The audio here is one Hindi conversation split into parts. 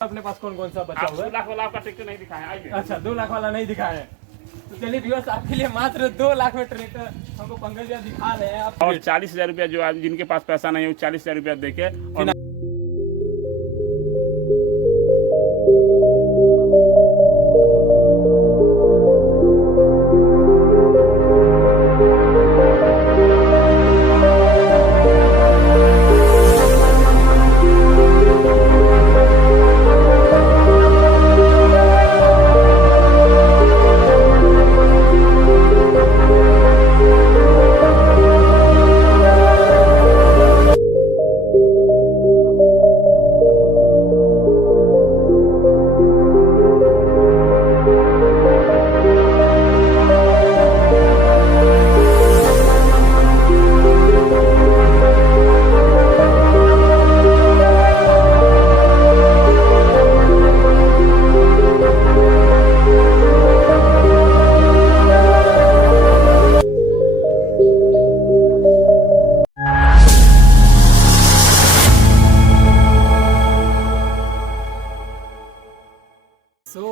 अपने पास कौन कौन सा बचा हुआ है? 2 लाख वाला आपका ट्रैक्टर नहीं दिखाया है। अच्छा 2 लाख वाला नहीं दिखाया है, तो चलिए व्यूअर्स आपके लिए मात्र 2 लाख में ट्रैक्टर हमको पंकज भैया दिखा रहे हैं। आप और 40,000 रुपया जो आज जिनके पास पैसा नहीं है वो 40,000 रुपया देके और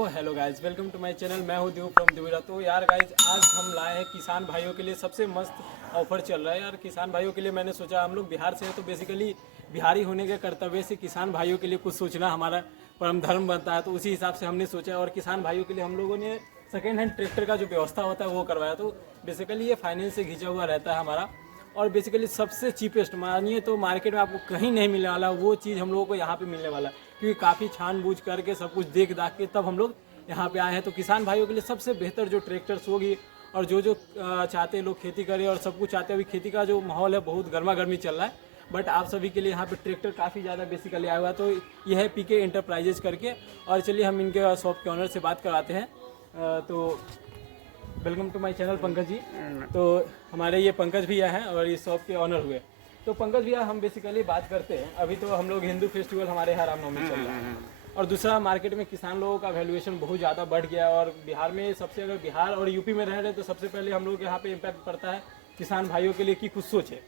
hello guys, welcome to my channel. मैं हूं दीपू फ्रॉम दिवीरा। तो यार गाइज आज हम लाए हैं किसान भाइयों के लिए सबसे मस्त ऑफर चल रहा है यार। किसान भाइयों के लिए मैंने सोचा, हम लोग बिहार से हैं तो बेसिकली बिहारी होने के कर्तव्य से किसान भाइयों के लिए कुछ सोचना हमारा परम धर्म बनता है। तो उसी हिसाब से हमने सोचा और किसान भाइयों के लिए हम लोगों ने सेकेंड हैंड ट्रैक्टर का जो व्यवस्था होता है वो करवाया। तो बेसिकली ये फाइनेंस से घिंचा हुआ रहता है हमारा, और बेसिकली सबसे चीपेस्ट मानिए तो मार्केट में आपको कहीं नहीं मिलने वाला वो चीज़ हम लोगों को यहाँ पे मिलने वाला, क्योंकि काफ़ी छानबूझ करके सब कुछ देख दाख के तब हम लोग यहाँ पे आए हैं। तो किसान भाइयों के लिए सबसे बेहतर जो ट्रैक्टर्स होगी, और जो चाहते हैं लोग खेती करें और सब कुछ चाहते हैं। अभी खेती का जो माहौल है बहुत गर्मा गर्मी चल रहा है, बट आप सभी के लिए यहाँ पे ट्रैक्टर काफ़ी ज़्यादा बेसिकली आया हुआ है। तो यह है पीके एंटरप्राइजेज करके, और चलिए हम इनके शॉप के ऑनर से बात कराते हैं। तो welcome to my channel Pankaj ji. तो हमारे ये पंकज भैया हैं और ये शॉप के ऑनर हुए। तो पंकज भैया हम बेसिकली बात करते हैं, अभी तो हम लोग हिंदू फेस्टिवल हमारे यहाँ रामनवमी चल रहा है, और दूसरा मार्केट में किसान लोगों का वैल्यूएशन बहुत ज़्यादा बढ़ गया है। और बिहार में सबसे, अगर बिहार और यूपी में रह रहे तो सबसे पहले हम लोग यहाँ पे इम्पैक्ट पड़ता है किसान भाइयों के लिए कि कुछ सोच है।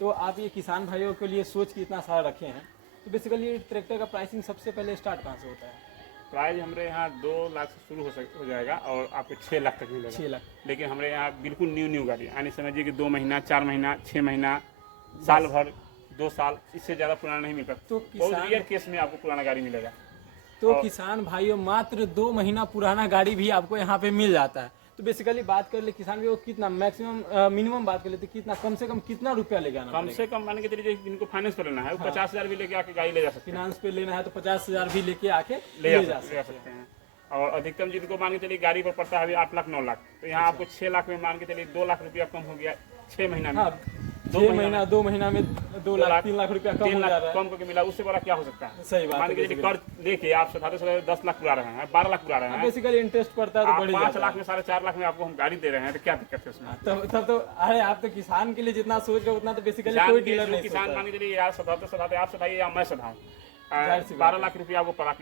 तो आप ये किसान भाइयों के लिए सोच की इतना सारा रखे हैं, तो बेसिकली ट्रैक्टर का प्राइसिंग सबसे पहले स्टार्ट कहाँ से होता है? प्राइस हमारे यहाँ 2 लाख से शुरू हो जाएगा और आपको 6 लाख तक मिलेगा। 6 लाख। लेकिन हमारे यहाँ बिल्कुल न्यू गाड़ी, यानी समझिए कि 2 महीना, 4 महीना, 6 महीना, साल भर, 2 साल, इससे ज़्यादा पुराना नहीं मिलता। तो बहुत रेयर केस में आपको पुराना गाड़ी मिलेगा। तो किसान भाइयों मात्र 2 महीना पुराना गाड़ी भी आपको यहाँ पे मिल जाता है। तो बेसिकली बात कर ले किसान भाइयों कितना मैक्सिमम मिनिमम बात कर लेते कितना, कम से कम कितना रुपया लेके आना? कम से कम मान के चलिए जिनको फाइनेंस पर लेना है वो 50,000 भी लेके आके गाड़ी ले जा सकते हैं। फाइनेंस पे लेना है तो 50,000 भी लेके आके ले जा सकते हैं। और अधिकतम जिनको मान के चलिए गाड़ी पर पड़ता है अभी 8 लाख 9 लाख, तो यहाँ आपको 6 लाख में मान के चलिए 2 लाख रुपया कम हो गया 6 महीना में। 2 महीना में 2 लाख 3 लाख रुपया कम हो जा रहा है। कम करके मिला, उससे बड़ा क्या हो सकता है? सही बात मान के चलिए कर्ज लेके आप 10 लाख पुरा रहे हैं, 12 लाख पुरा रहे हैं, बेसिकली इंटरेस्ट पड़ता है तो बढ़ 5 लाख में 4.5 लाख में आपको हम गाड़ी दे रहे हैं, तो क्या दिक्कत है उसमें? तब तो अरे आप तो किसान के लिए जितना सोच रहे हो उतना तो बेसिकली कोई डीलर नहीं। किसान मान के चलिए यार सधाते आप सधाइए या मैं सधाऊं, 12 लाख रुपया आपको पड़ा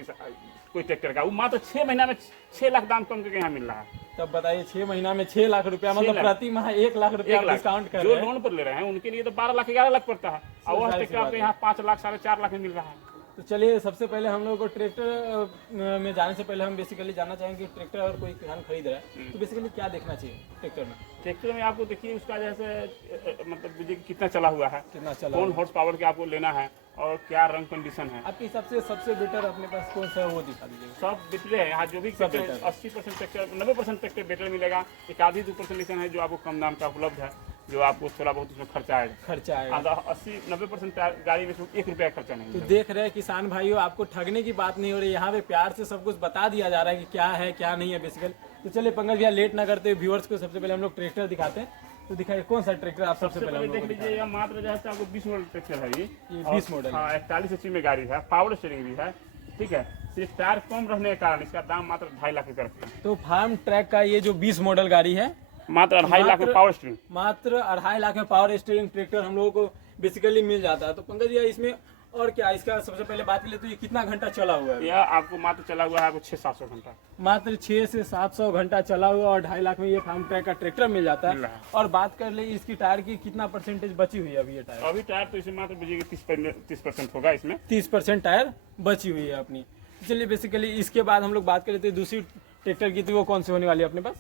कोई ट्रैक्टर का, वो मात्र 6 महीना में 6 लाख दाम कम करके यहाँ मिल रहा है। तब बताइए 6 महीना में 6 लाख रुपया, मतलब प्रति माह 1 लाख रुपया डिस्काउंट कर जो लोन पर ले रहे हैं उनके लिए तो 12 लाख 11 लाख पड़ता है, और वह ट्रैक्टर आपको यहाँ 5 लाख 4.5 लाख में मिल रहा है। तो चलिए सबसे पहले हम लोग को ट्रैक्टर में जाने से पहले हम बेसिकली जानना चाहेंगे ट्रैक्टर अगर कोई किसान खरीद रहा है तो बेसिकली क्या देखना चाहिए ट्रैक्टर में? ट्रैक्टर में आपको देखिए उसका जैसे मतलब देखिए कितना चला हुआ है, कितना चला, कौन हॉर्स पावर के आपको लेना है और क्या रंग कंडीशन है। आपके हिसाब से सबसे बेटर अपने पास कौन सा है वो दिखा दीजिए। सब बेटर है यहाँ, जो भी 80% ट्रैक्टर 90% ट्रैक्टर बेटर मिलेगा। एक आधी 2% ऐसा है जो आपको कम दाम का उपलब्ध है, जो आपको थोड़ा बहुत उसमें खर्चा आएगा। 80-90% गाड़ी में 1 रुपया खर्चा नहीं। तो देख रहे हैं किसान भाइयों, आपको ठगने की बात नहीं हो रही, यहाँ पे प्यार से सब कुछ बता दिया जा रहा है कि क्या है क्या नहीं है बेसिकली। तो चलिए पंकज भैया लेट ना करते व्यूअर्स को सबसे पहले हम लोग ट्रैक्टर दिखाते हैं। तो दिखाइए कौन सा ट्रैक्टर आप सबसे पहले देख लीजिए। यह मात्र जो है आपको 20 मॉडल ट्रैक्टर है, ये 20 मॉडल। हाँ, 41 HP में गाड़ी है, पावर स्टीयरिंग भी है, ठीक है। सिर्फ टायर कम रहने के कारण इसका दाम मात्र 2.5 लाख रुपये रखते हैं। तो फार्म ट्रैक का ये जो 20 मॉडल गाड़ी है मात्र 2.5 लाख में पावर स्टीयरिंग, मात्र 2.5 लाख में पावर स्टीयरिंग ट्रैक्टर हम लोगों को बेसिकली मिल जाता है। तो पंकज भैया इसमें और क्या, इसका सबसे पहले बात कर ले तो ये कितना घंटा चला हुआ है? यह आपको मात्र चला हुआ है आपको 600-700 घंटा, मात्र 600 से 700 घंटा चला हुआ, और 2.5 लाख में ये फार्म ट्रैक का ट्रैक्टर मिल जाता है। और बात कर ले इसकी टायर की कितना परसेंटेज बची हुई है अभी? ये टायर अभी टायर तो इसमें मात्र 30% होगा, इसमें 30% टायर बची हुई है अपनी। चलिए बेसिकली इसके बाद हम लोग बात कर लेते हैं दूसरी ट्रैक्टर की, थी वो कौन सी होने वाली है अपने पास?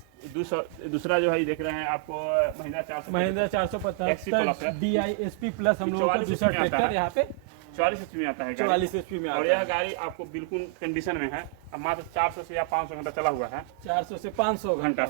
दूसरा जो है देख रहे हैं आपको महिंद्रा 475 DI SP प्लस हम लोगों का दूसरा ट्रैक्टर यहाँ पे 44 HP में आता है, 44 HP में आता है। और यह गाड़ी आपको बिल्कुल कंडीशन में है। अब मात्र 400 से या 500 घंटा चला हुआ है। 400 से 500 घंटा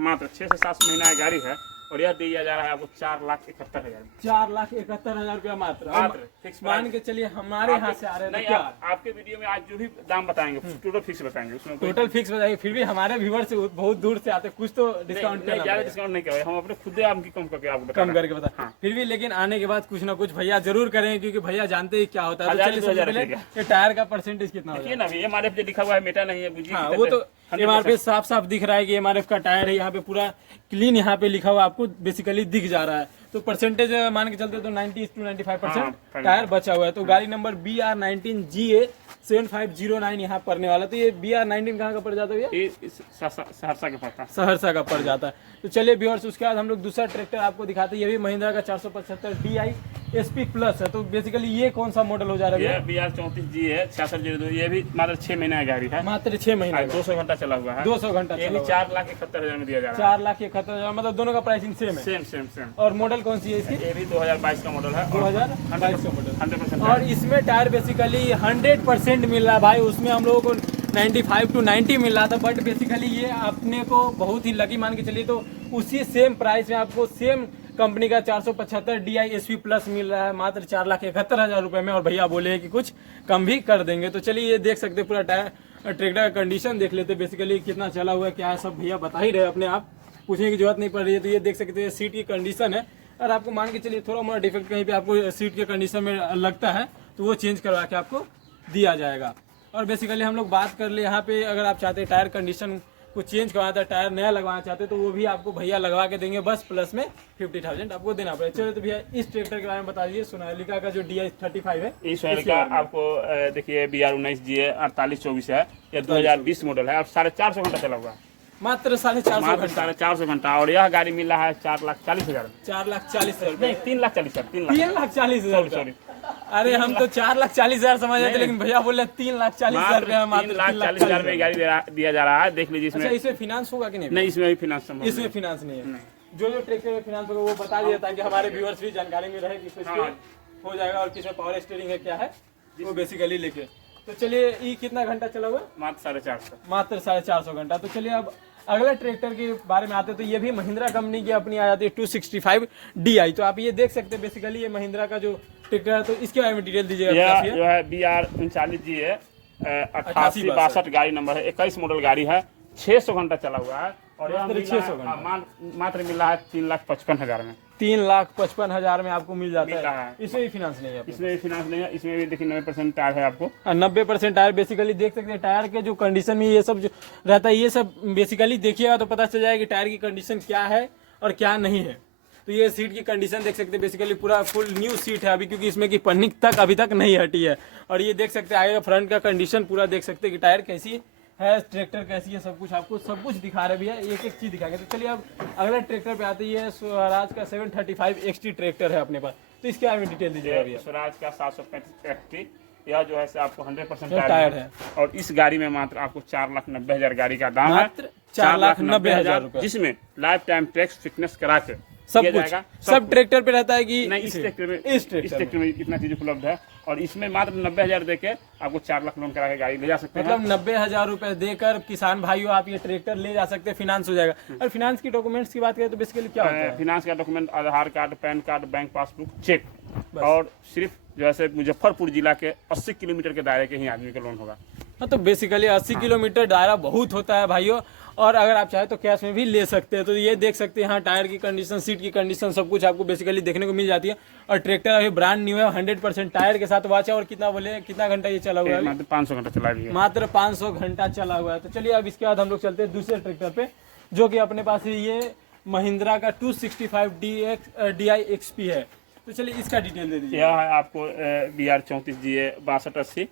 मात्र 6 से 7 महीना की गाड़ी है। और यह दिया जा रहा है आपको 4,71,000 4,71,000 रुपया मात्र फिक्स मान के चलिए हमारे यहाँ से आ रहे हैं। क्या आपके वीडियो में आज जो भी दाम बताएंगे टोटल फिक्स बताएंगे, उसमें टोटल फिक्स बताएंगे। फिर भी हमारे व्यूअर से बहुत दूर से आते, कुछ तो डिस्काउंट ज्यादा डिस्काउंट नहीं करेंगे हम, अपने खुद आपकी कम करके आपको कम करके बता। फिर भी लेकिन आने के बाद कुछ ना कुछ भैया जरूर करेंगे, क्योंकि भैया जानते ही क्या होता है। ये टायर का परसेंटेज कितना है ना? MRF जो लिखा हुआ है मेटा नहीं है, वो तो MRF साफ साफ दिख रहा है कि MRF का टायर है। यहाँ पे पूरा क्लीन यहाँ पे लिखा हुआ आपको बेसिकली दिख जा रहा है। तो परसेंटेज मान के चलते तो 90 to 95% टायर बचा हुआ है। तो गाड़ी नंबर BR19GA 7509 यहाँ पड़ने वाला। तो ये BR19 कहाँ का पड़ जाता है? ये सहरसा का पड़ता है। सहरसा का पड़ जाता है। तो चलिए व्यूअर्स, उसके बाद हम लोग दूसरा ट्रैक्टर आपको दिखाते हैं। ये भी महिंद्रा का 475 DI SP प्लस है। तो बेसिकली ये कौन सा मॉडल हो जा रहा है? BR34G है 6602। ये भी मात्र 6 महीना की गाड़ी है, मात्र 6 महीना, 200 घंटा चला हुआ है। 200 घंटा ये 4,71,000 में दिया जा रहा है। 4,71,000 मतलब दोनों का प्राइसिंग सेम है। सेम। और मॉडल कौन सी है इसकी? ये भी 2022 का मॉडल है। 2022 का मॉडल 100%। और इसमें टायर बेसिकली 100% मिल रहा है भाई। उसमें हम लोगों को 95 to 90 मिल रहा था, बट बेसिकली ये अपने को बहुत ही लकी मान के चलिए। तो उसी सेम प्राइस में आपको सेम कंपनी का 475 DI SP प्लस मिल रहा है मात्र 4,71,000 रुपये में। और भैया बोले हैं कि कुछ कम भी कर देंगे। तो चलिए ये देख सकते हैं पूरा टायर ट्रैक्टर का कंडीशन देख लेते, बेसिकली कितना चला हुआ है क्या है, सब भैया बता ही रहे अपने आप, पूछने की जरूरत नहीं पड़ रही है। तो ये देख सकते हैं सीट की कंडीशन है। और आपको मान के चलिए थोड़ा मोड़ा डिफेक्ट कहीं पे आपको सीट के कंडीशन में लगता है तो वो चेंज करवा के आपको दिया जाएगा। और बेसिकली हम लोग बात कर ले यहाँ पे, अगर आप चाहते हैं टायर कंडीशन को चेंज करवाना, टायर नया लगवाना चाहते तो वो भी आपको भैया लगवा के देंगे, बस प्लस में 50,000 आपको देना पड़ेगा। चलो तो भैया इस ट्रैक्टर के बारे में बता दीजिए, सोनालिका का जो DI 35 है। इस सोनालिका आपको देखिए BR19GA 4824 है। ये 2020 मॉडल है। अब 450 घंटा चला हुआ है, मात्र 450 घंटा। और यह गाड़ी मिल रहा है 4,40,000 में। 4,40,000 नहीं 3,40,000 3,40,000। अरे हम तो 4,40,000 समझ रहे थे, लेकिन भैया बोले 3,40,000 रुपया मात्र 3,40,000 में गाड़ी दिया जा रहा है। देख लीजिए इसमें। अच्छा, इसमें फिनांस होगा कि नहीं? नहीं, इसमें भी फिनांस संभव इसमें फिनांस नहीं है। जो ट्रैक्टर में फिनांस होगा वो बता दिया ताकि हमारे व्यूअर्स भी जानकारी में रहे कि कुछ हो जाएगा और किसमें पावर स्टीयरिंग है क्या है वो बेसिकली लेके। तो चलिए ये कितना घंटा चला हुआ? मात्र 450। मात्र 450 घंटा। तो चलिए अब अगला ट्रैक्टर के बारे में आते हैं। तो ये भी महिंद्रा कंपनी की अपनी आ जाती है 265 DI। तो आप ये देख सकते हैं बेसिकली ये महिंद्रा का जो ट्रैक्टर है। तो इसके बारे में डिटेल दीजिएगा। जो है BR39G है 8862 गाड़ी नंबर है, 21 मॉडल गाड़ी है, 600 घंटा चला हुआ है। और मात्र मिल रहा है 3,55,000 में। 3,55,000 में आपको मिल जाता है। इसमें भी फिनांस नहीं है? इसमें भी फिनांस नहीं है। इसमें भी देखिए 90% टायर है आपको। 90% टायर बेसिकली देख सकते हैं। टायर के जो कंडीशन में ये सब जो रहता है, ये सब बेसिकली देखिएगा तो पता चल जाएगा कि टायर की कंडीशन क्या है और क्या नहीं है। तो ये सीट की कंडीशन देख सकते हैं, बेसिकली पूरा फुल न्यू सीट है अभी, क्योंकि इसमें की पन्नी तक अभी तक नहीं हटी है। और ये देख सकते हैं आगे का फ्रंट का कंडीशन पूरा देख सकते हैं कि टायर कैसी है, ट्रैक्टर कैसी है, सब कुछ आपको सब कुछ दिखा रहे भैया, एक एक चीज दिखाएंगे। तो चलिए अब अगला ट्रैक्टर पे आते हैं। स्वराज का 735 XT ट्रैक्टर है अपने पास। तो इसके बारे में डिटेल दीजिएगा भैया। स्वराज का 735 XT यह जो है आपको 100% टायर है। और इस गाड़ी में मात्र आपको 4,90,000 गाड़ी का दाम है, 4,90,000 रुपए, जिसमें लाइफ टाइम टैक्स फिटनेस करा के सब कुछ सब ट्रैक्टर पे रहता है कि नहीं? इस ट्रैक्टर में इतना चीज उपलब्ध है। और इसमें मात्र 90,000 देके आपको 4 लाख लोन करा के गाड़ी ले जा सकते हैं। मतलब 90,000 रुपए देकर किसान भाइयों आप ये ट्रैक्टर ले जा सकते हैं, फिनांस हो जाएगा। और फिनांस की डॉक्यूमेंट्स की बात करें तो बेसिकली क्या होता है? फिनांस का document Aadhaar card, PAN card, bank passbook, cheque. और सिर्फ जैसे मुजफ्फरपुर जिला के 80 किलोमीटर के दायरे के ही आदमी का लोन होगा। हाँ, तो बेसिकली 80 किलोमीटर दायरा बहुत होता है भाइयों। और अगर आप चाहे तो कैश में भी ले सकते हैं। तो ये देख सकते हैं यहाँ टायर की कंडीशन, सीट की कंडीशन, सब कुछ आपको बेसिकली देखने को मिल जाती है। और ट्रैक्टर अभी ब्रांड न्यू है, 100% टायर के साथ वाचा। और कितना बोले, कितना घंटा ये चला हुआ है? मात्र 500 घंटा चला है। मात्र 500 घंटा चला हुआ है। तो चलिए अब इसके बाद हम लोग चलते हैं दूसरे ट्रैक्टर पे, जो कि अपने पास ये महिंद्रा का 265 DI XP है। तो चलिए इसका डिटेल दे दीजिए। यह है आपको BR34GA 6280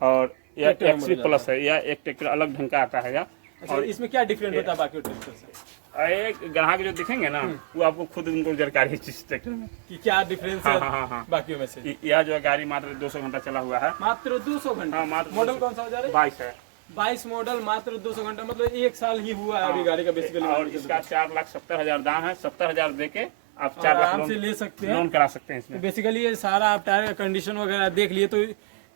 और यह XP प्लस है। यह एक ट्रैक्टर अलग ढंग का आता है। अच्छा, और इसमें क्या डिफरेंट होता है बाकी ट्रैक्टर से? एक ग्राहक जो दिखेंगे ना वो आपको खुद उनको जानकारी है इस ट्रैक्टर में कि क्या डिफरेंस है हाँ। बाकियों में से। यह जो गाड़ी मात्र 200 घंटा चला हुआ है, मात्र 200 घंटा। हाँ, मात्र मॉडल कौन सा हो जा रहा है? 22 है। 22 मॉडल, मात्र 200 घंटा, मतलब 1 साल ही हुआ है अभी गाड़ी का बेसिकली। और इसका 4,70,000 दाम है। 70,000 दे के आप 4 लाख आराम से ले सकते हैं, लोन करा सकते हैं इसमें। बेसिकली ये सारा आप टायर का कंडीशन वगैरह देख लिए तो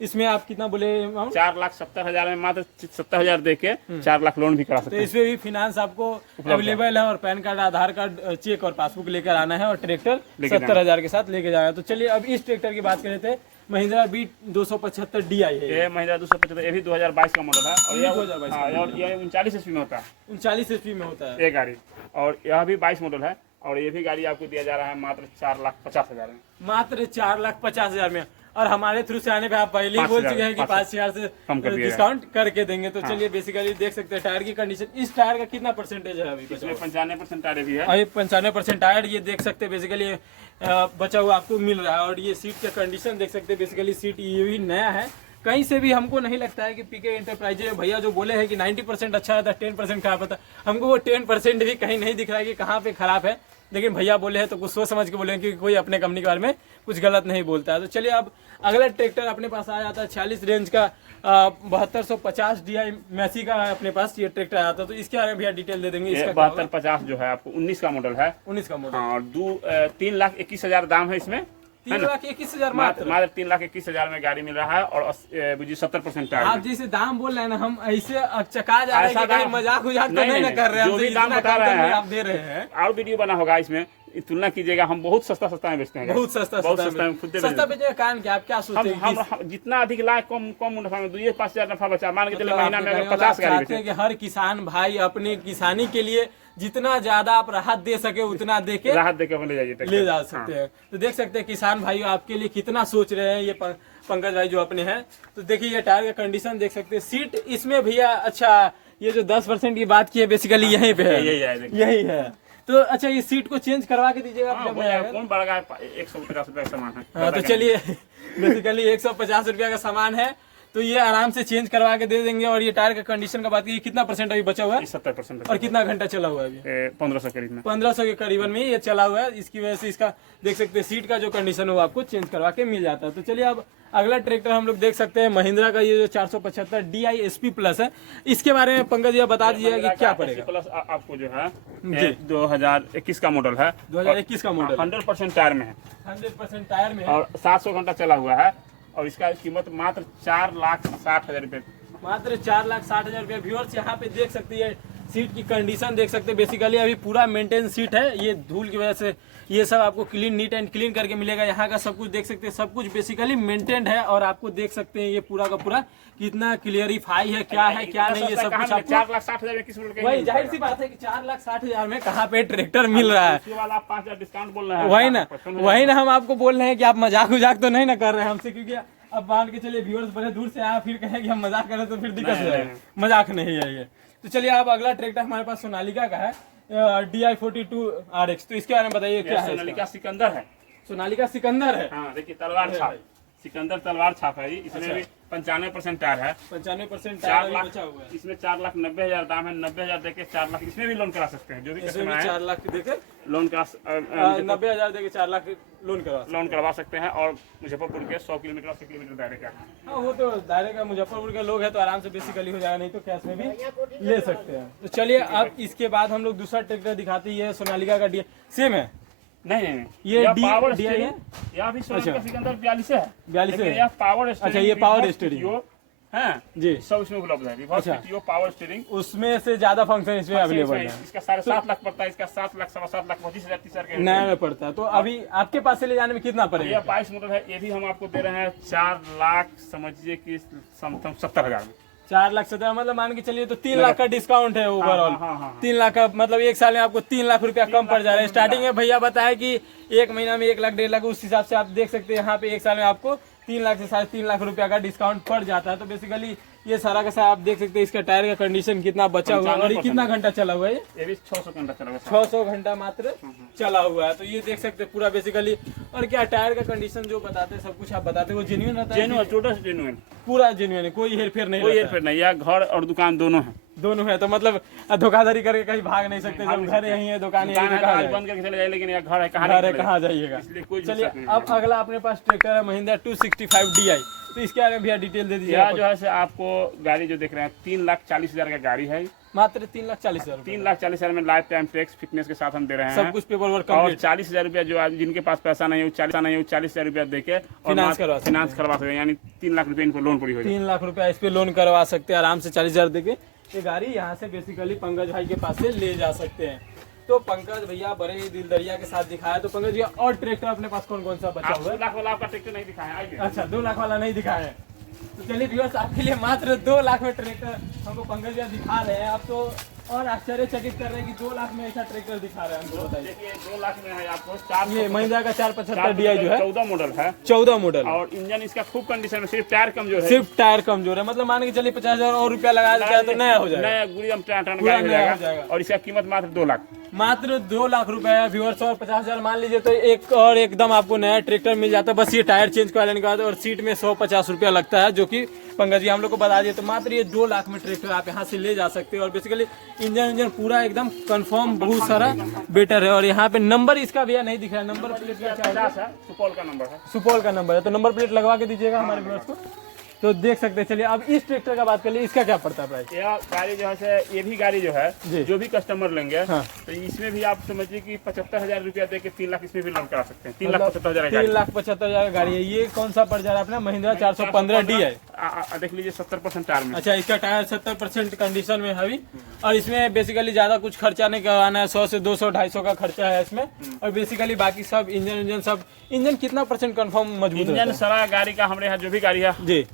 इसमें आप कितना बोले अमाउंट? 4,70,000 में मात्र 70,000 दे के 4 लाख लोन भी करा तो सकते हैं। इसमें भी फिनांस आपको अवेलेबल है और पैन कार्ड, आधार कार्ड, चेक और पासबुक लेकर आना है और ट्रैक्टर 70,000 के साथ लेके जाना है। तो चलिए अब इस ट्रैक्टर की बात करें थे, महिंद्रा बीट 275 DI है। ये महिंद्रा 275, ये भी 2022 का मॉडल है और ये 2022 और ये 39 HP में होता है, 39 HP में होता है ये गाड़ी। और यह भी 22 मॉडल है और ये भी गाड़ी आपको दिया जा रहा है मात्र 4,50,000 में। मात्र 4,50,000 में। और हमारे थ्रू से आने पे आप पहले ही बोल चुके हैं कि 5,000 से डिस्काउंट करके देंगे। तो चलिए बेसिकली देख सकते हैं टायर की कंडीशन। इस टायर का कितना परसेंटेज है अभी? इसमें 95% टायर भी है। अभी 95% टायर ये देख सकते हैं बेसिकली बचा हुआ आपको मिल रहा है। और ये सीट का कंडीशन देख सकते हैं, बेसिकली सीट ये भी नया है। कहीं से भी हमको नहीं लगता है कि पीके एंटरप्राइजेज भैया जो बोले हैं कि 90% अच्छा रहता है, 10% खराब होता है, हमको वो 10% भी कहीं नहीं दिख रहा है कि कहाँ पे खराब है। लेकिन भैया बोले हैं तो कुछ सोच समझ के बोले हैं कि कोई अपने कंपनी के बारे में कुछ गलत नहीं बोलता है। तो चलिए अब अगला ट्रैक्टर अपने पास आ जाता है 46 रेंज का 7250 DI मैसी का अपने पास ये ट्रैक्टर आया था। तो इसके बारे में भैया डिटेल दे देंगे। इसका 7250 जो है आपको 19 का मॉडल है। 19 का मॉडल। हाँ, और 3,21,000 दाम है इसमें। 3,21,000 मात्र 3,21,000 में गाड़ी मिल रहा है और 70% टायर। आप जैसे दाम बोल रहे हैं ना, हम ऐसे चका जा रहे हैं कि कहीं मजाक उजाक तो नहीं कर रहे हैं। जो भी दाम बता रहे हैं आप दे रहे हैं, और वीडियो बना होगा इसमें, तुलना कीजिएगा। हम बहुत सस्ता में बेचते हैं, बहुत सस्ता में खुद सस्ता बेचने का कारण क्या? आप क्या सोचते हैं? हम जितना अधिक लाए कम मुनाफा में 2-5,000 नफा बचा। मान के चलिए महीना में अगर 50 गाड़ी बेचते हैं कि हर किसान भाई अपने किसानी के लिए जितना ज्यादा आप राहत दे सके उतना दे के ले जा सकते हैं। तो देख सकते हैं किसान भाई आपके लिए कितना सोच रहे हैं ये पंकज भाई जो अपने हैं। तो देखिए ये टायर का कंडीशन देख सकते हैं। सीट इसमें भैया अच्छा, ये जो 10% की बात की है बेसिकली यहीं पे है, यही है। तो अच्छा ये सीट को चेंज करवा के दीजिएगा। कौन बढ़ेगा? 150 रुपया का सामान है। हाँ तो चलिए बेसिकली 150 रुपया का सामान है तो ये आराम से चेंज करवा के दे देंगे। और ये टायर का कंडीशन का बात की कितना परसेंट अभी बचा हुआ है? 70%। और कितना घंटा चला हुआ है अभी? 1500 करीब में। 1500 के करीबन में ये चला हुआ है। इसकी वजह से इसका देख सकते हैं सीट का जो कंडीशन है वो आपको चेंज करवा के मिल जाता है। तो चलिए अब अगला ट्रैक्टर हम लोग देख सकते हैं महिंद्रा का ये जो 475 DI SP प्लस है। इसके बारे में पंकज जी बता दीजिएगा कि क्या पड़ेगा। प्लस आपको जो है 2021 का मॉडल है। 2021 का मॉडल 100% टायर में है। 100% टायर में है और 700 घंटा चला हुआ है और इसका कीमत मात्र 4,60,000 रुपये। मात्र 4,60,000 रुपये। व्यूअर्स यहाँ पे देख सकते हैं सीट की कंडीशन देख सकते हैं। बेसिकली अभी पूरा मेंटेन सीट है। ये धूल की वजह से ये सब आपको क्लीन, नीट एंड क्लीन करके मिलेगा। यहाँ का सब कुछ देख सकते हैं, सब कुछ बेसिकली मेंटेन्ड है। और आपको देख सकते हैं ये पूरा का पूरा कितना क्लियरिफाई है, क्या है क्या नहीं, ये सब कुछ आपको 4,60,000 वही जाहिर सी बात है कि 4,60,000 में कहाँ पे ट्रैक्टर मिल रहा है। 5,000 डिस्काउंट बोल रहे हैं। वही ना हम आपको बोल रहे हैं कि आप मजाक उजाक तो नहीं ना कर रहे हैं हमसे, क्योंकि अब मान के चलिए व्यूअर्स बड़े दूर से आया फिर कहें कि हम मजाक करें तो फिर दिक्कत हो जाएगी। मजाक नहीं है ये। तो चलिए अब अगला ट्रैक्टर हमारे पास सोनालिका का है DI 42 RX। तो इसके बारे में बताइए क्या है? सोनालिका सिकंदर है। सोनालिका सिकंदर है। हाँ देखिए तलवार छाप, सिकंदर तलवार छाप है। इसमें भी 95% टायर है। 95% 4 लाख बचा हुआ है। इसमें 4,90,000 दाम है। 90,000 देके 4 लाख इसमें भी लोन करा सकते हैं। जो भी इसमें भी 4 लाख देके लोन का 90,000 देके 4 लाख लोन करवा सकते हैं। और मुजफ्फरपुर के 100 किलोमीटर 80 किलोमीटर दायरे का। हाँ वो तो दायरे का मुजफ्फरपुर के लोग हैं तो आराम से बेसिकली हो जाएगा, नहीं तो कैश में भी ले सकते हैं। तो चलिए अब इसके बाद हम लोग दूसरा ट्रैक्टर दिखाते हैं। सोनालिका का DI सेम है? नहीं ये पावर DI है। यह भी सोनालिका सिकंदर 42 है। 42 है। यह पावर स्टीयरिंग। अच्छा ये पावर स्टीयरिंग है जी, सब इसमें उपलब्ध है। अच्छा पावर स्टीयरिंग, उसमें से ज्यादा फंक्शन इसमें अवेलेबल है। इसका 7.5 लाख पड़ता है। इसका 7 लाख 7.5 लाख 25,000 30,000 के नया में पड़ता है। तो अभी आपके पास से ले जाने में कितना पड़ेगा? ये 22 मॉडल है। ये भी हम आपको दे रहे हैं 4 लाख समझिए कि 70,000 में। 4,70,000 मतलब मान के चलिए तो 3 लाख का डिस्काउंट है ओवरऑल। 3 लाख का मतलब 1 साल में आपको 3 लाख रुपया कम पड़ जा रहा है। स्टार्टिंग में भैया बताया कि 1 महीना में 1 लाख 1.5 लाख, उस हिसाब से आप देख सकते हैं यहाँ पे 1 साल में आपको 3 लाख से 3.5 लाख रुपया का डिस्काउंट पड़ जाता है। तो बेसिकली ये सारा का सारा आप देख सकते हैं। इसका टायर का कंडीशन कितना बचा हुआ है और ये कितना घंटा चला हुआ है? ये भी 600 घंटा चला हुआ है। 600 घंटा मात्र चला हुआ है। तो ये देख सकते हैं पूरा बेसिकली। और क्या टायर का कंडीशन जो बताते हैं सब कुछ आप बताते हैं वो जेन्युइन रहता है? जेन्युइन, टोटल जेन्युइन, पूरा जेन्युइन है, कोई हेरफेर नहीं, कोई हेरफेर नहीं। यह घर और दुकान दोनों है। दोनों है, तो मतलब धोखाधड़ी करके कहीं भाग नहीं सकते, जब घर यही है, दुकान यही है, आज बंद करके चले जाए, लेकिन यहाँ घर है, कहाँ जाइएगा। चलिए अब अगला अपने पास ट्रैक्टर है महिंद्रा 265 DI, तो इसके बारे में भैया डिटेल दे दीजिए। यह जो है से आपको गाड़ी जो देख रहे हैं 3,40,000 का गाड़ी है, मात्र 3,40,000। 3,40,000 में लाइफ टाइम टैक्स फिटनेस के साथ हम दे रहे हैं, सब कुछ पेपर वर्क और 40,000 रुपया जो आप जिनके पास पैसा नहीं है, 40,000 रुपया देके और फाइनेंस करवा सकते हैं, यानी 3 लाख रुपया इनको लोन पूरी हो जाए। 3 लाख रुपया इस पे लोन करवा सकते हैं आराम से 40,000 देके। ये गाड़ी यहाँ से बेसिकली पंकज भाई के पास से ले जा सकते हैं। तो पंकज भैया बड़े ही दिल दरिया के साथ दिखाया। तो पंकज भैया और ट्रैक्टर अपने पास कौन कौन सा बचा हुआ है? 2 लाख वाला आपका ट्रैक्टर नहीं दिखाया है। अच्छा, 2 लाख वाला नहीं दिखाया है। तो चलिए व्यूअर्स, आपके लिए मात्र 2 लाख में ट्रैक्टर हमको पंकज भैया दिखा रहे हैं। आप तो और आश्चर्यचकित कर रहे हैं कि 2 लाख में ऐसा ट्रैक्टर दिखा रहे हैं हमको। बताइए, देखिए 2 लाख में है आपको 4, ये महिंद्रा का 475 DI जो है 14 मॉडल है, 14 मॉडल, और इंजन इसका खूब कंडीशन में, सिर्फ टायर कमजोर है, सिर्फ टायर कमजोर है। मतलब मान के चलिए 50,000 और रुपया लगा दिया तो नया हो जाएगा, नया गुड़ियम टन पूरा गाड़ी नया हो हो जाएगा। और इसका कीमत मात्र 2 लाख, मात्र 2 लाख रुपए है व्यूअर्स। और 50,000 मान लीजिए तो एक और एकदम आपको नया ट्रैक्टर मिल जाता है। बस ये टायर चेंज कराने के बाद और सीट में 150 रुपया लगता है, जो कि पंकज जी हम लोग को बता दिए। तो मात्र ये 2 लाख में ट्रैक्टर आप यहाँ से ले जा सकते हैं। और बेसिकली इंजन पूरा एकदम कंफर्म, बहुत सारा बेटर है। और यहाँ पे नंबर इसका भैया नहीं दिख रहा है, नंबर प्लेट का क्या है? सुपौल का नंबर है, सुपौल का नंबर है, तो नंबर प्लेट लगवा के दीजिएगा हमारे व्यूअर्स को, तो देख सकते हैं। चलिए अब इस ट्रैक्टर का बात कर लिए, इसका क्या पड़ता है प्राइस? यह गाड़ी जो है, ये भी गाड़ी जो है, जो भी कस्टमर लेंगे, हाँ। तो इसमें भी आप समझिए कि 75,000 रुपया दे के 3 लाख इसमें भी लोन करा सकते हैं। 3 लाख 75,000 3,75,000 का गाड़ी है। ये कौन सा पड़ जा रहा है अपना? महिंद्रा 415 DI। देख लीजिए 70% टायर में। अच्छा, इसका टायर 70% कंडीशन में है अभी। और इसमें बेसिकली ज्यादा कुछ खर्चा नहीं करवाना है, 100 से 200 250 का खर्चा है इसमें। और बेसिकली बाकी सब इंजन कितना % कंफर्म मजबूत है? इंजन सारा गाड़ी का हमारे यहाँ जो भी गाड़ी है जी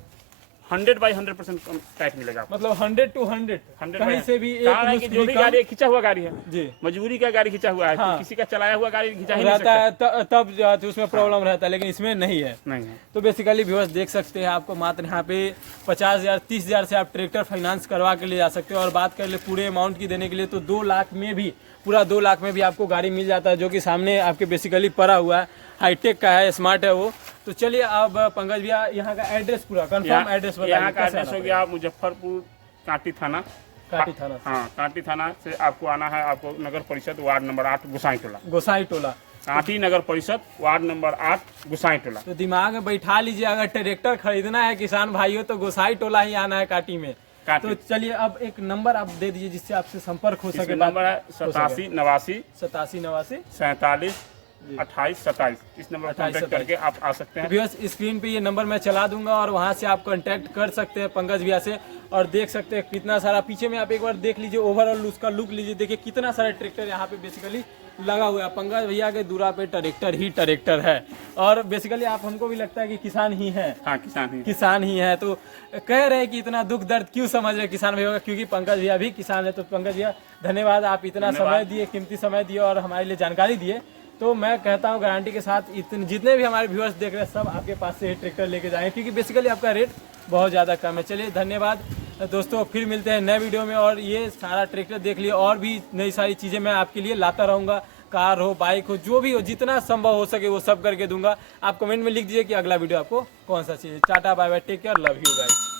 100/100% टाइट मिलेगा, मतलब 100 to 100 कहीं से भी एक जो भी गाड़ी खींचा हुआ गाड़ी है जी, मजबूरी का गाड़ी खींचा हुआ है। हाँ। किसी का चलाया हुआ गाड़ी खींचा ही नहीं रहता है सकता। तब जो है उसमें प्रॉब्लम रहता है, लेकिन इसमें नहीं है। नहीं है। तो बेसिकली व्यूअर्स देख सकते हैं, आपको मात्र यहाँ पे 50,000 30,000 से आप ट्रैक्टर फाइनेंस करवा के ले जा सकते हो। और बात कर ले पूरे अमाउंट की देने के लिए, तो 2 लाख में भी, पूरा 2 लाख में भी आपको गाड़ी मिल जाता है, जो कि सामने आपके बेसिकली पड़ा हुआ है, हाईटेक का है, स्मार्ट है वो। तो चलिए अब पंकज भैया यहाँ का एड्रेस पूरा कंफर्म एड्रेस बताइए। यहाँ का एड्रेस हो गया मुजफ्फरपुर कांटी थाना। हाँ, कांटी थाना से आपको आना है, आपको नगर परिषद वार्ड नंबर 8 गोसाई टोला। कांटी नगर परिषद वार्ड नंबर 8 गोसाई टोला। तो दिमाग में बैठा लीजिए, अगर ट्रैक्टर खरीदना है किसान भाइयों तो गोसाई टोला ही आना है कांटी में। तो चलिए अब एक नंबर आप दे दीजिए जिससे आपसे संपर्क हो सके। नंबर है 87 89 47 28 27। इस नंबर पर कांटेक्ट करके आप आ सकते हैं। व्यूअर्स स्क्रीन पे ये नंबर मैं चला दूंगा और वहां से आप कांटेक्ट कर सकते हैं पंकज भैया से। और देख सकते हैं कितना सारा पीछे में, आप एक बार देख लीजिए ओवरऑल उसका लुक लीजिए, देखिए कितना सारा ट्रैक्टर यहाँ पे बेसिकली लगा हुआ है। पंकज भैया के दूरा पे ट्रैक्टर ही ट्रैक्टर है। और बेसिकली आप हमको भी लगता है कि किसान ही है। हाँ, किसान ही है। तो कह रहे हैं कि इतना दुख दर्द क्यों समझ रहे किसान भैया का, क्योंकि पंकज भैया भी किसान है। तो पंकज भैया धन्यवाद, आप इतना समय दिए, कीमती समय दिए और हमारे लिए जानकारी दिए। तो मैं कहता हूँ गारंटी के साथ जितने भी हमारे व्यूअर्स देख रहे हैं सब आपके पास से ही ट्रैक्टर लेके जाएंगे, क्योंकि बेसिकली आपका रेट बहुत ज़्यादा कम है। चलिए धन्यवाद दोस्तों, फिर मिलते हैं नए वीडियो में। और ये सारा ट्रैक्टर देख लिए, और भी नई सारी चीज़ें मैं आपके लिए लाता रहूँगा, कार हो, बाइक हो, जो भी हो, जितना संभव हो सके वो सब करके दूंगा। आप कमेंट में लिख दीजिए कि अगला वीडियो आपको कौन सा चाहिए। Tata bye bye, take care, love you guys.